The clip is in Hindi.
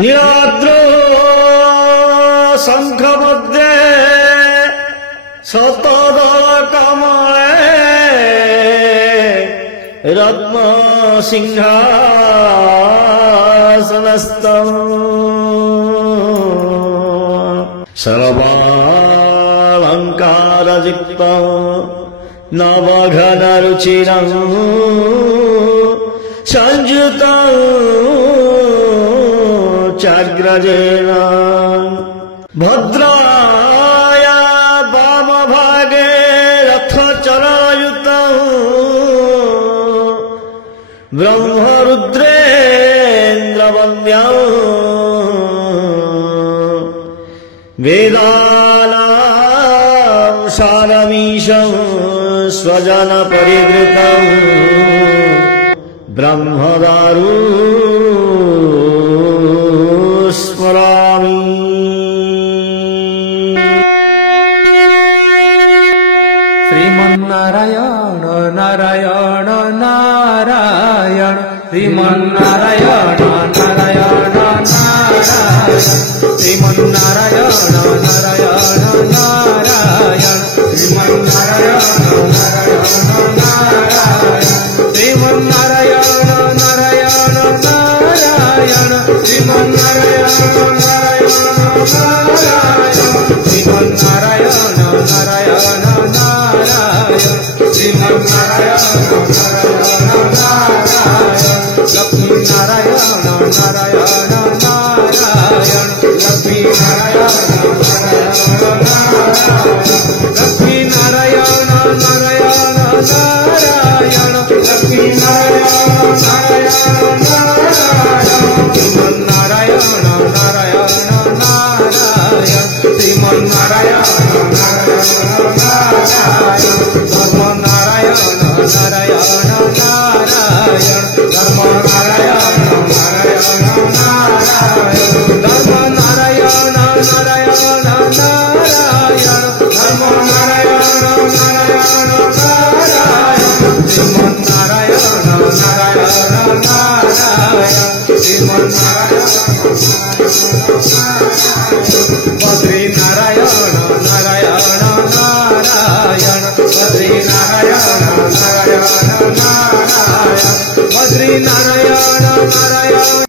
नीलाद्रो शंख मध्ये शतदल कमले रत्न सिंहासनस्थम् सर्वालंकारयुक्तं नवघनरुचिरं संयुतं चाग्रजेन भद्राया वामभागे रथचरायुतं ब्रह्मरुद्रेन्द्रवन्द्यं वेदानां सारमीशं स्वजनपरिवृतं ब्रह्मदारु स्मरामि। श्रीमन्नारायण नारायण नारायण श्रीमन्नारायण नारायण नारायण श्रीमन्नारायण नारायण नारायण श्रीमन्नारायण नारायण नारायण श्रीमन्नारायण नारायण नारायण श्रीमन्नारायण नारायण नारायण श्रीमन्नारायण नारायण नारायण श्रीमन्नारायण नारायण नारायण लक्ष्मीनारायण नारायण नारायण लक्ष्मीनारायण नारायण नारायण लक्ष्मीनारायण नारायण नारायण लक्ष्मीनारायण नारायण नारायण श्रीमन्नारायण नारायण नारायण श्रीमन्नारायण नारायण नारायण धर्मनारायण नारायण नारायण धर्मनारायण नारायण नारायण धर्मनारायण नारायण नारायण धर्मनारायण नारायण नारायण श्रीमन्नारायण नारायण नारायण श्रीमन्नारायण बद्रीनारायण नारायण नारायण बद्रीनारायण नारायण नारायण बद्रीनारायण नारायण